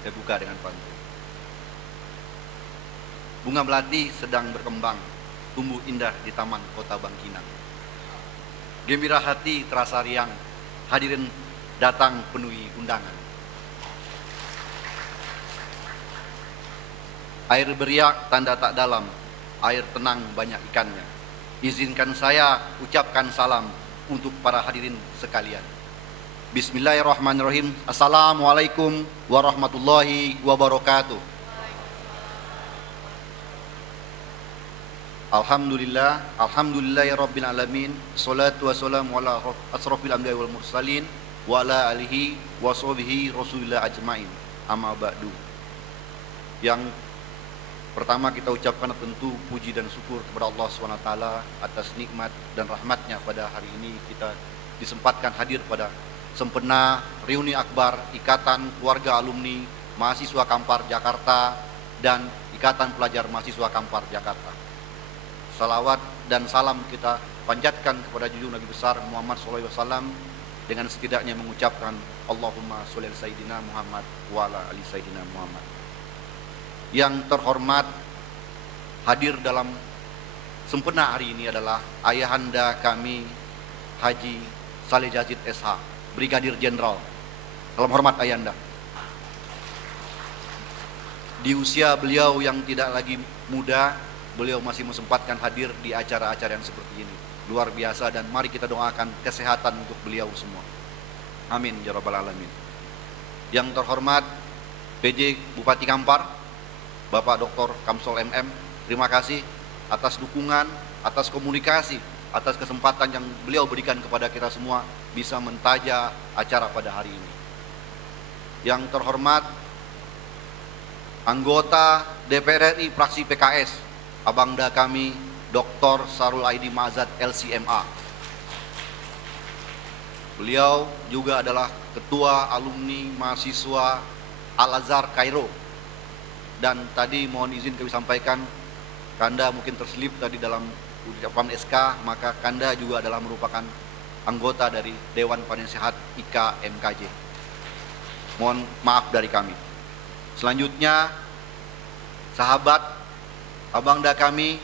Saya buka dengan pantun. Bunga melati sedang berkembang, tumbuh indah di taman kota Bangkinang. Gembira hati terasa riang, hadirin datang penuhi undangan. Air beriak tanda tak dalam, air tenang banyak ikannya. Izinkan saya ucapkan salam untuk para hadirin sekalian. Bismillahirrahmanirrahim. Assalamualaikum warahmatullahi wabarakatuh. Alhamdulillahirabbil alamin. Shalatu wassalamu ala asrofil anbiya'i wal mursalin wa ala alihi wa sahbihi rasulillah ajmain. Amma ba'du. Yang pertama kita ucapkan tentu puji dan syukur kepada Allah SWT atas nikmat dan rahmatnya pada hari ini kita disempatkan hadir pada sempena reuni akbar Ikatan Keluarga Alumni Mahasiswa Kampar Jakarta dan Ikatan Pelajar Mahasiswa Kampar Jakarta. Salawat dan salam kita panjatkan kepada junjungan Nabi besar Muhammad SAW dengan setidaknya mengucapkan Allahumma sholli ala Sayyidina Muhammad wa ala ali Sayyidina Muhammad. Yang terhormat, hadir dalam sempena hari ini adalah ayahanda kami Haji Saleh Yazid SH, Brigadir Jenderal. Salam hormat ayahanda. Di usia beliau yang tidak lagi muda, beliau masih mesempatkan hadir di acara-acara yang seperti ini. Luar biasa, dan mari kita doakan kesehatan untuk beliau semua. Amin ya rabbal alamin. Yang terhormat PJ Bupati Kampar, Bapak Dr. Kamsol MM, terima kasih atas dukungan, atas komunikasi, atas kesempatan yang beliau berikan kepada kita semua bisa mentaja acara pada hari ini. Yang terhormat anggota DPR RI fraksi PKS, abangda kami Dr. Sarul Aidi Ma'azad LCMA. Beliau juga adalah ketua alumni mahasiswa Al-Azhar Kairo. Dan tadi mohon izin kami sampaikan, Kanda mungkin terselip tadi dalam ucapan SK, maka Kanda juga adalah merupakan anggota dari Dewan Penasehat IKMKJ. Mohon maaf dari kami. Selanjutnya, sahabat abangda kami,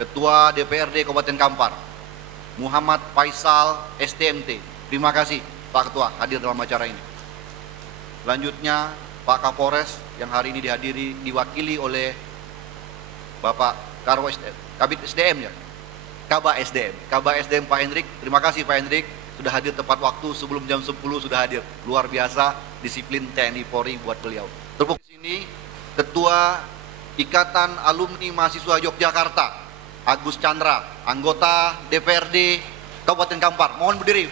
Ketua DPRD Kabupaten Kampar, Muhammad Faisal STMT. Terima kasih Pak Ketua hadir dalam acara ini. Selanjutnya, Pak Kapolres yang hari ini dihadiri diwakili oleh Bapak Karwo Kabit SDM ya, Kabak SDM Pak Hendrik. Terima kasih Pak Hendrik sudah hadir tepat waktu, sebelum jam 10 sudah hadir. Luar biasa disiplin TNI Polri buat beliau. Tepuk di sini Ketua Ikatan Alumni Mahasiswa Yogyakarta Agus Chandra, anggota DPRD Kabupaten Kampar. Mohon berdiri.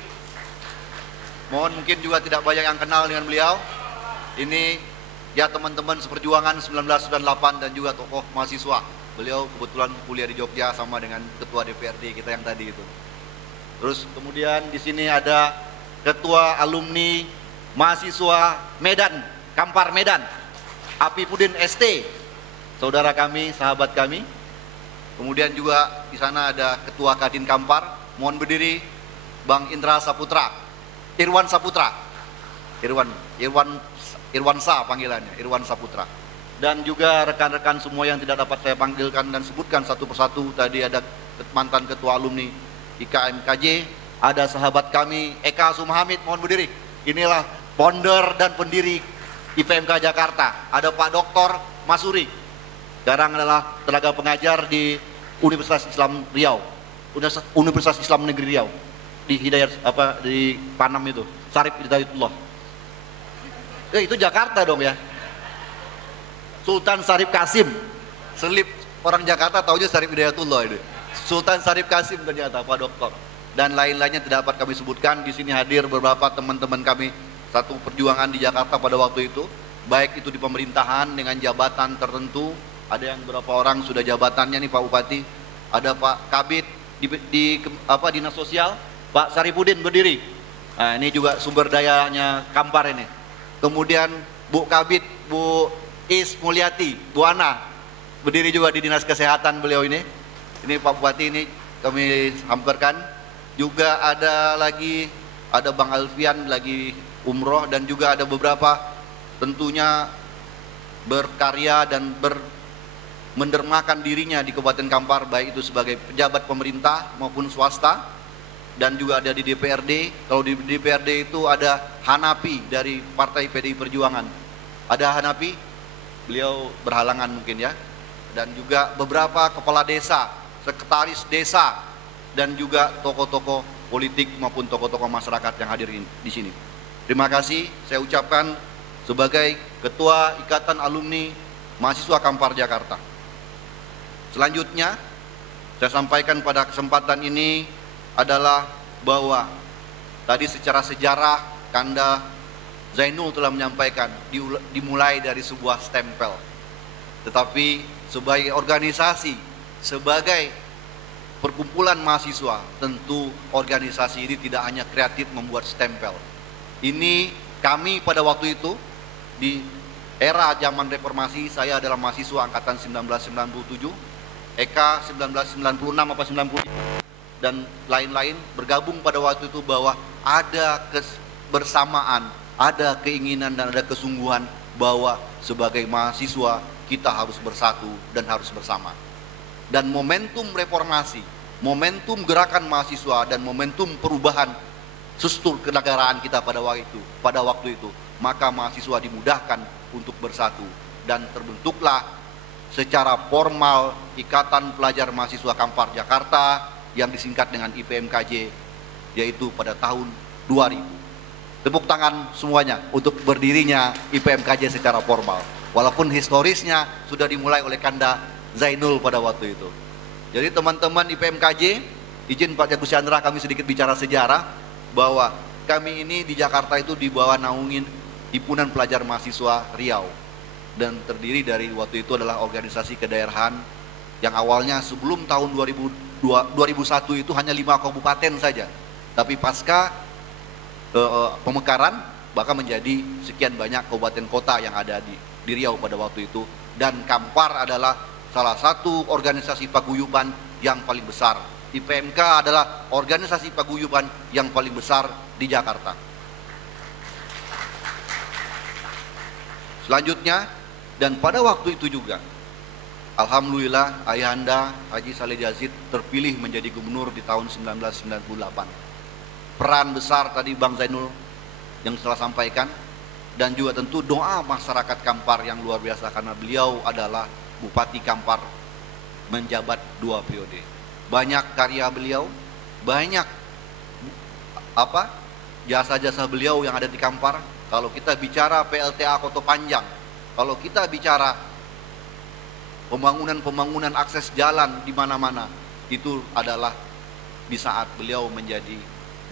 Mohon mungkin juga tidak banyak yang kenal dengan beliau. Ini ya teman-teman seperjuangan 1998 dan juga tokoh mahasiswa. Beliau kebetulan kuliah di Jogja sama dengan ketua DPRD kita yang tadi itu. Terus kemudian di sini ada ketua alumni mahasiswa Medan, Kampar Medan, Apipudin ST, saudara kami, sahabat kami. Kemudian juga di sana ada ketua Kadin Kampar, mohon berdiri, Bang Indra Saputra, Irwan Saputra, Irwan Sa panggilannya, Irwan Saputra. Dan juga rekan-rekan semua yang tidak dapat saya panggilkan dan sebutkan satu persatu. Tadi ada mantan ketua alumni IKMKJ, ada sahabat kami Eka Sumahamid, mohon berdiri. Inilah founder dan pendiri IPMK Jakarta. Ada Pak Dr. Masuri, sekarang adalah tenaga pengajar di Universitas Islam Riau, Universitas Islam Negeri Riau, di Hidayat di Panam itu, Sarif Hidayatullah. Itu Jakarta dong ya. Sultan Sarif Kasim, selip orang Jakarta taunya Sarif Hidayatullah ini. Sultan Sarif Kasim ternyata Pak Dokter. Dan lain-lainnya tidak dapat kami sebutkan. Di sini hadir beberapa teman-teman kami satu perjuangan di Jakarta pada waktu itu, baik itu di pemerintahan dengan jabatan tertentu. Ada yang beberapa orang sudah jabatannya nih Pak Bupati. Ada Pak Kabit di Dinas Sosial, Pak Saripudin berdiri. Nah, ini juga sumber dayanya Kampar ini. Kemudian Bu Kabit, Bu Is Mulyati, Bu Ana berdiri juga di Dinas Kesehatan beliau ini. Ini Pak Bupati ini kami hamparkan. Juga ada lagi, ada Bang Alfian lagi umroh, dan juga ada beberapa tentunya berkarya dan mendermakan dirinya di Kabupaten Kampar, baik itu sebagai pejabat pemerintah maupun swasta, dan juga ada di DPRD. Kalau di DPRD itu ada Hanapi dari Partai PDI Perjuangan. Ada Hanapi, beliau berhalangan mungkin ya. Dan juga beberapa kepala desa, sekretaris desa, dan juga tokoh-tokoh politik maupun tokoh-tokoh masyarakat yang hadir di sini. Terima kasih saya ucapkan sebagai Ketua Ikatan Alumni Mahasiswa Kampar Jakarta. Selanjutnya, saya sampaikan pada kesempatan ini adalah bahwa tadi secara sejarah Kanda Zainul telah menyampaikan dimulai dari sebuah stempel. Tetapi sebagai organisasi, sebagai perkumpulan mahasiswa, tentu organisasi ini tidak hanya kreatif membuat stempel. Ini kami pada waktu itu di era zaman reformasi, saya adalah mahasiswa angkatan 1997, Eka 1996 apa 90 dan lain-lain bergabung pada waktu itu, bahwa ada kebersamaan, ada keinginan dan ada kesungguhan bahwa sebagai mahasiswa kita harus bersatu dan harus bersama. Dan momentum reformasi, momentum gerakan mahasiswa dan momentum perubahan struktur kenegaraan kita pada waktu itu, maka mahasiswa dimudahkan untuk bersatu dan terbentuklah secara formal Ikatan Pelajar Mahasiswa Kampar Jakarta yang disingkat dengan IPMKJ, yaitu pada tahun 2000. Tepuk tangan semuanya untuk berdirinya IPMKJ secara formal, walaupun historisnya sudah dimulai oleh Kanda Zainul pada waktu itu. Jadi teman-teman IPMKJ, izin Pak Jagus Chandra kami sedikit bicara sejarah, bahwa kami ini di Jakarta itu di bawah naungin Himpunan Pelajar Mahasiswa Riau, dan terdiri dari waktu itu adalah organisasi kedaerahan yang awalnya sebelum tahun 2001 itu hanya 5 kabupaten saja, tapi pasca pemekaran bahkan menjadi sekian banyak kabupaten kota yang ada di Riau pada waktu itu. Dan Kampar adalah salah satu organisasi paguyuban yang paling besar. IPMK adalah organisasi paguyuban yang paling besar di Jakarta. Selanjutnya, dan pada waktu itu juga, alhamdulillah Ayahanda Haji Saleh Yazid terpilih menjadi gubernur di tahun 1998. Peran besar tadi Bang Zainul yang telah sampaikan, dan juga tentu doa masyarakat Kampar yang luar biasa karena beliau adalah Bupati Kampar menjabat 2 periode. Banyak karya beliau, banyak jasa-jasa beliau yang ada di Kampar. Kalau kita bicara PLTA Koto Panjang, kalau kita bicara pembangunan akses jalan di mana-mana, itu adalah di saat beliau menjadi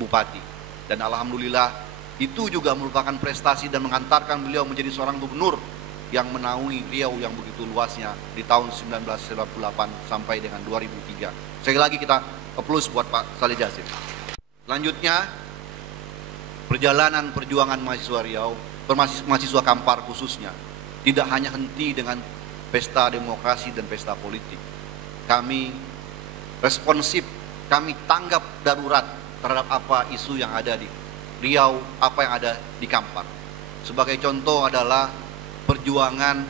bupati. Dan alhamdulillah itu juga merupakan prestasi dan mengantarkan beliau menjadi seorang gubernur yang menaungi Riau yang begitu luasnya di tahun 1998 sampai dengan 2003. Sekali lagi kita applause buat Pak Saleh Yazid. Selanjutnya, perjalanan perjuangan mahasiswa Riau, mahasiswa Kampar khususnya, tidak hanya henti dengan pesta demokrasi dan pesta politik. Kami responsif, kami tanggap darurat terhadap apa isu yang ada di Riau, apa yang ada di Kampar. Sebagai contoh adalah perjuangan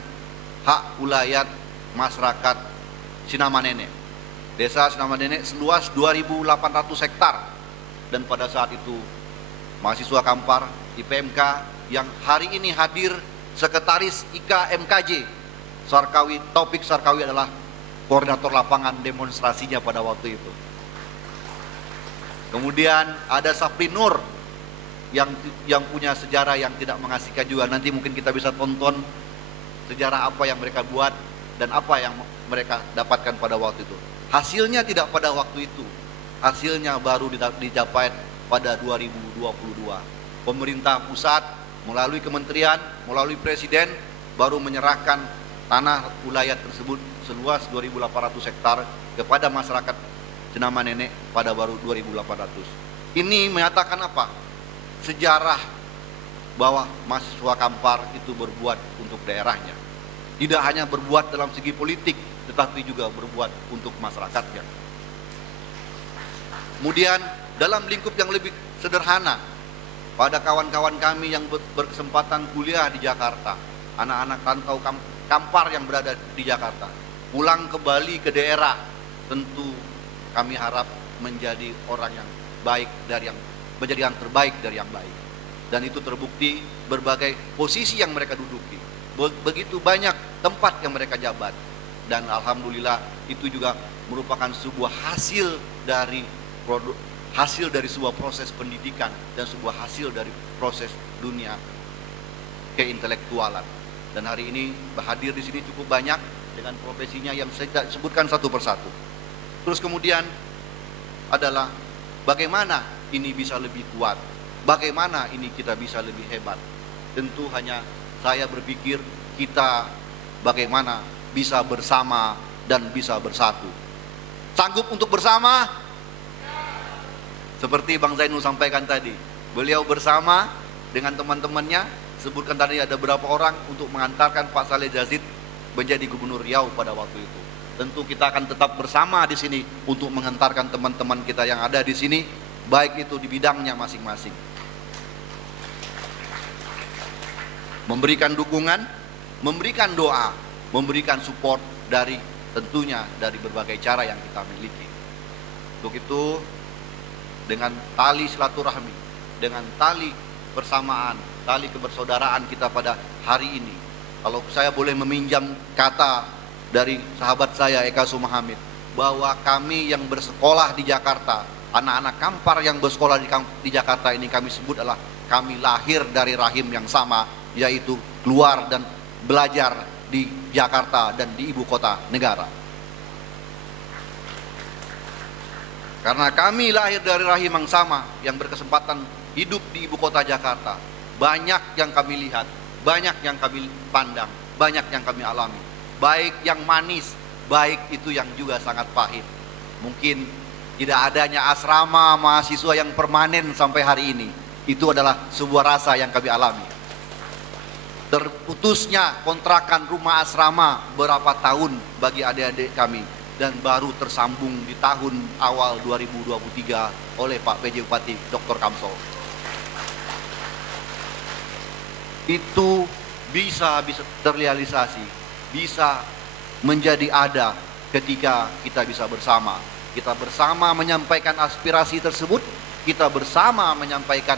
hak ulayat masyarakat Sinamanene. Desa Sinamanene seluas 2.800 hektar, dan pada saat itu mahasiswa Kampar, IPMK yang hari ini hadir Sekretaris IKMKJ Taufik Sarkawi adalah koordinator lapangan demonstrasinya pada waktu itu. Kemudian ada Sapri Nur yang punya sejarah yang tidak mengasihkan juga. Nanti mungkin kita bisa tonton sejarah apa yang mereka buat dan apa yang mereka dapatkan pada waktu itu. Hasilnya tidak pada waktu itu, hasilnya baru dicapai pada 2022. Pemerintah pusat melalui kementerian, melalui presiden baru menyerahkan tanah wilayah tersebut seluas 2.800 hektar kepada masyarakat Sinamanene pada baru 2.800. Ini menyatakan apa? Sejarah bahwa mahasiswa Kampar itu berbuat untuk daerahnya. Tidak hanya berbuat dalam segi politik, tetapi juga berbuat untuk masyarakatnya. Kemudian dalam lingkup yang lebih sederhana, pada kawan-kawan kami yang berkesempatan kuliah di Jakarta, anak-anak rantau Kampar yang berada di Jakarta, pulang kembali ke daerah, tentu kami harap menjadi orang yang baik menjadi yang terbaik dari yang baik. Dan itu terbukti berbagai posisi yang mereka duduki, begitu banyak tempat yang mereka jabat, dan alhamdulillah itu juga merupakan sebuah hasil dari sebuah proses pendidikan dan sebuah hasil dari proses dunia keintelektualan. Dan hari ini hadir di sini cukup banyak dengan profesinya yang saya sebutkan satu persatu. Terus kemudian adalah bagaimana ini bisa lebih kuat, bagaimana ini kita bisa lebih hebat. Tentu hanya saya berpikir kita bagaimana bisa bersama dan bisa bersatu. Sanggup untuk bersama? Seperti Bang Zainul sampaikan tadi, beliau bersama dengan teman-temannya, sebutkan tadi ada berapa orang untuk mengantarkan Pak Saleh Jazid menjadi Gubernur Riau pada waktu itu. Tentu kita akan tetap bersama di sini untuk mengantarkan teman-teman kita yang ada di sini, baik itu di bidangnya masing-masing. Memberikan dukungan, memberikan doa, memberikan support tentunya dari berbagai cara yang kita miliki. Untuk itu, dengan tali silaturahmi, dengan tali persamaan, tali kebersaudaraan kita pada hari ini, kalau saya boleh meminjam kata dari sahabat saya Eka Sumahamid, bahwa kami yang bersekolah di Jakarta, anak-anak Kampar yang bersekolah di Jakarta ini, kami sebut adalah kami lahir dari rahim yang sama, yaitu keluar dan belajar di Jakarta dan di ibu kota negara. Karena kami lahir dari rahim yang sama, yang berkesempatan hidup di ibu kota Jakarta, banyak yang kami lihat, banyak yang kami pandang, banyak yang kami alami, baik yang manis, baik itu yang juga sangat pahit. Mungkin tidak adanya asrama mahasiswa yang permanen sampai hari ini, itu adalah sebuah rasa yang kami alami. Terputusnya kontrakan rumah asrama berapa tahun bagi adik-adik kami, dan baru tersambung di tahun awal 2023 oleh Pak PJ Bupati Dr. Kamsol. Itu bisa terrealisasi, bisa menjadi ada ketika kita bisa bersama. Kita bersama menyampaikan aspirasi tersebut, kita bersama menyampaikan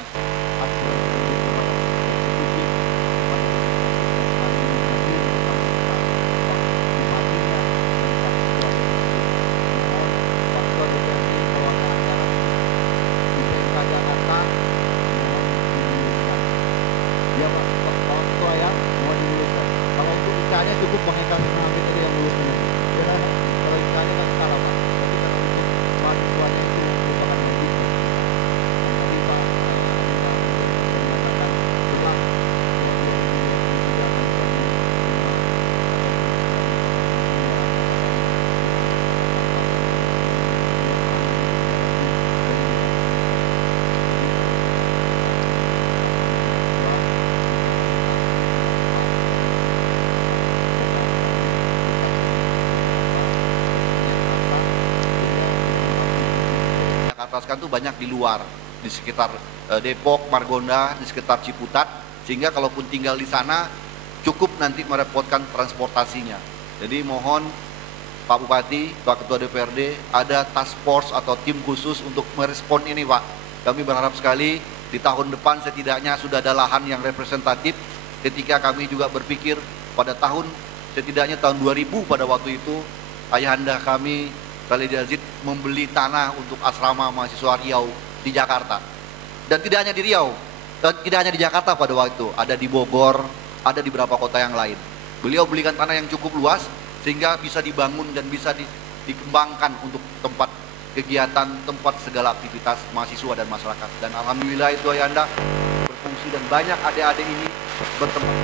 ataskan tuh banyak di luar, di sekitar Depok, Margonda, di sekitar Ciputat, sehingga kalaupun tinggal di sana cukup nanti merepotkan transportasinya. Jadi mohon Pak Bupati, Pak Ketua DPRD, ada task force atau tim khusus untuk merespon ini, Pak. Kami berharap sekali di tahun depan setidaknya sudah ada lahan yang representatif, ketika kami juga berpikir pada setidaknya tahun 2000 pada waktu itu ayahanda kami Saleh Jazid membeli tanah untuk asrama mahasiswa Riau di Jakarta. Dan tidak hanya di Riau, dan tidak hanya di Jakarta pada waktu itu, ada di Bogor, ada di beberapa kota yang lain. Beliau belikan tanah yang cukup luas sehingga bisa dibangun dan bisa dikembangkan untuk tempat kegiatan, tempat segala aktivitas mahasiswa dan masyarakat. Dan alhamdulillah itu ayahanda berfungsi dan banyak adik-adik ini bertempat.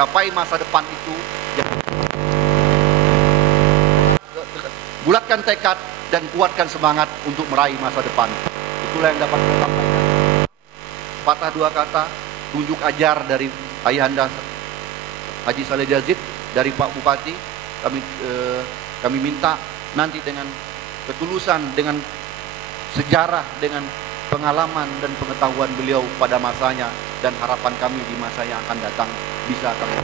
mencapai masa depan itu, bulatkan tekad dan kuatkan semangat untuk meraih masa depan. Itulah yang dapat saya sampaikan. Patah dua kata, tunjuk ajar dari Ayahanda Haji Saleh Jazid, dari Pak Bupati. Kami minta nanti dengan ketulusan, dengan sejarah, dengan pengalaman dan pengetahuan beliau pada masanya, dan harapan kami di masa yang akan datang bisa kami